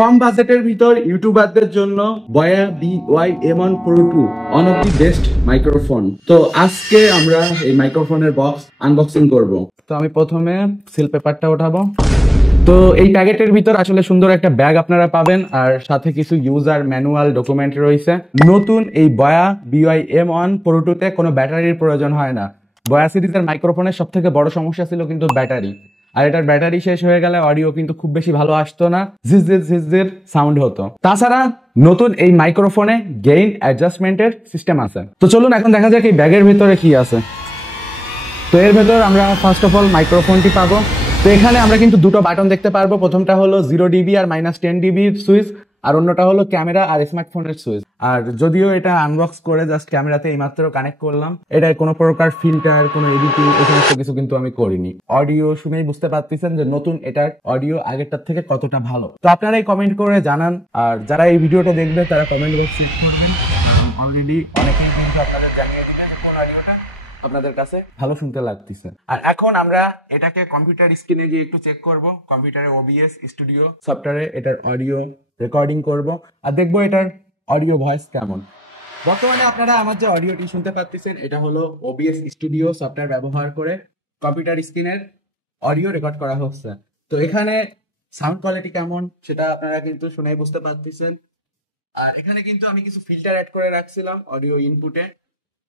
কম বাজেটের ভিতর ইউটিউবারদের জন্য বয়া BY-M1 Pro 2 one of the best microphone. তো আজকে আমরা এই মাইক্রোফোনের বক্স আনবক্সিং করব। তো আমি প্রথমে সিল পেপারটা উঠাবো। তো এই প্যাকেটের ভিতর আসলে সুন্দর একটা ব্যাগ আপনারা পাবেন, আর সাথে কিছু ইউজার ম্যানুয়াল ডকুমেন্ট রয়েছে। নতুন এই বয়া BY-M1 Pro 2 তে কোনো ব্যাটারির প্রয়োজন হয় না। বয়া সিরিজের মাইক্রোফোনের সব থেকে বড় সমস্যা ছিল কিন্তু ব্যাটারি, আর এটার ব্যাটারি শেষ হয়ে গেলে অডিও কিন্তু খুব বেশি ভালো আসতো না, ঝিঝঝির সাউন্ড হতো। তাছাড়া নতুন এই মাইক্রোফোনে গেইন অ্যাডজাস্টমেন্টের সিস্টেম আছে। তো চলুন এখন দেখা যাক এই ব্যাগের ভিতরে কি আছে। তো এর ভেতর আমরা ফার্স্ট অফ অল মাইক্রোফোনটি পাবো। তো এখানে আমরা কিন্তু দুটো বাটন দেখতে পারবো। প্রথমটা হলো 0 dB আর -10 dB সুইচ, আর অন্যটা হলো ক্যামেরা আর স্মার্টফোনের সুইচ। আর যদিও এটা আনবক্স করে জাস্ট ক্যামেরাতে এইমাত্র কানেক্ট করলাম, এটার কোনো প্রকার ফিল্টার, কোনো এডিটিং এই সমস্ত কিছু কিন্তু আমি করিনি। অডিও শুনেই বুঝতে পারতেছেন যে নতুন এটার অডিও আগেরটার থেকে কতটা ভালো। তো আপনারাই কমেন্ট করে জানান, আর যারা এই ভিডিওটা দেখবে তারা কমেন্ট বক্স চেক করবেন। অলরেডি অনেকেই কিন্তু আপনাদের জানিয়ে দিবেন কোন অডিওটা আপনাদের কাছে ভালো শুনতে লাগতেছে। আর এখন আমরা এটাকে কম্পিউটার স্ক্রিনে গিয়ে একটু চেক করব। কম্পিউটারে OBS স্টুডিও সফটওয়্যারে এটার অডিও রেকর্ডিং করব, আর দেখবো এটার অডিও ভয়েস কেমন। বর্তমানে আপনারা আমার যে অডিওটি শুনতে পাচ্ছেন এটা হলো OBS স্টুডিও সফটওয়্যার ব্যবহার করে কম্পিউটার স্ক্রিনের অডিও রেকর্ড করা হচ্ছে। তো এখানে সাউন্ড কোয়ালিটি কেমন সেটা আপনারা কিন্তু শুনেই বুঝতে পারতেছেন। আর এখানে কিন্তু আমি কিছু ফিল্টার অ্যাড করে রাখছিলাম অডিও ইনপুটে,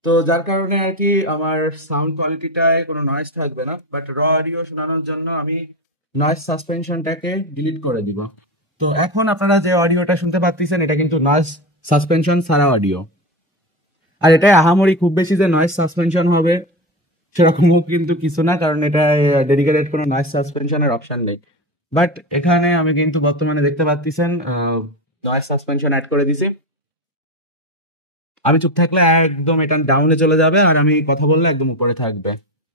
তো যার কারণে আর কি আমার সাউন্ড কোয়ালিটিটায় কোনো নয়েজ থাকবে না। বাট র অডিও শোনানোর জন্য আমি নয়েজ সাসপেনশনটাকে ডিলিট করে দিব। তো এখন আপনারা যে অডিওটা শুনতে পাচ্ছেন এটা কিন্তু নয়েজ সাসপেনশন ছাড়া অডিও। আর এটা আহামরি খুব বেশি যে নয়েজ সাসপেনশন হবে সেরকমও কিন্তু কিছু না, কারণ এটা ডেডিকেটেড কোনো নয়েজ সাসপেনশনের অপশন নেই। বাট এখানে আমি কিন্তু বর্তমানে দেখতে পাচ্ছেন নয়েজ সাসপেনশন অ্যাড করে দিছি। আমি চুপ থাকলে একদম এটা ডাউনে চলে যাবে, আর আমি কথা বললে একদম উপরে থাকবে।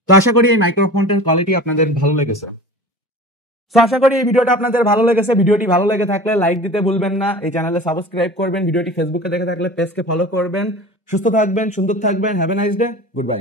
তো আশা করি এই মাইক্রোফোনটার কোয়ালিটি আপনাদের ভালো লেগেছে। তো আশা করি এই ভিডিওটা আপনাদের ভালো লেগেছে। ভিডিওটি ভালো লেগে থাকলে লাইক দিতে ভুলবেন না, এই চ্যানেলে সাবস্ক্রাইব করবেন, ভিডিওটি ফেসবুকে দেখে থাকলে পেজকে ফলো করবেন। সুস্থ থাকবেন, সুন্দর থাকবেন। Have a nice day, good bye.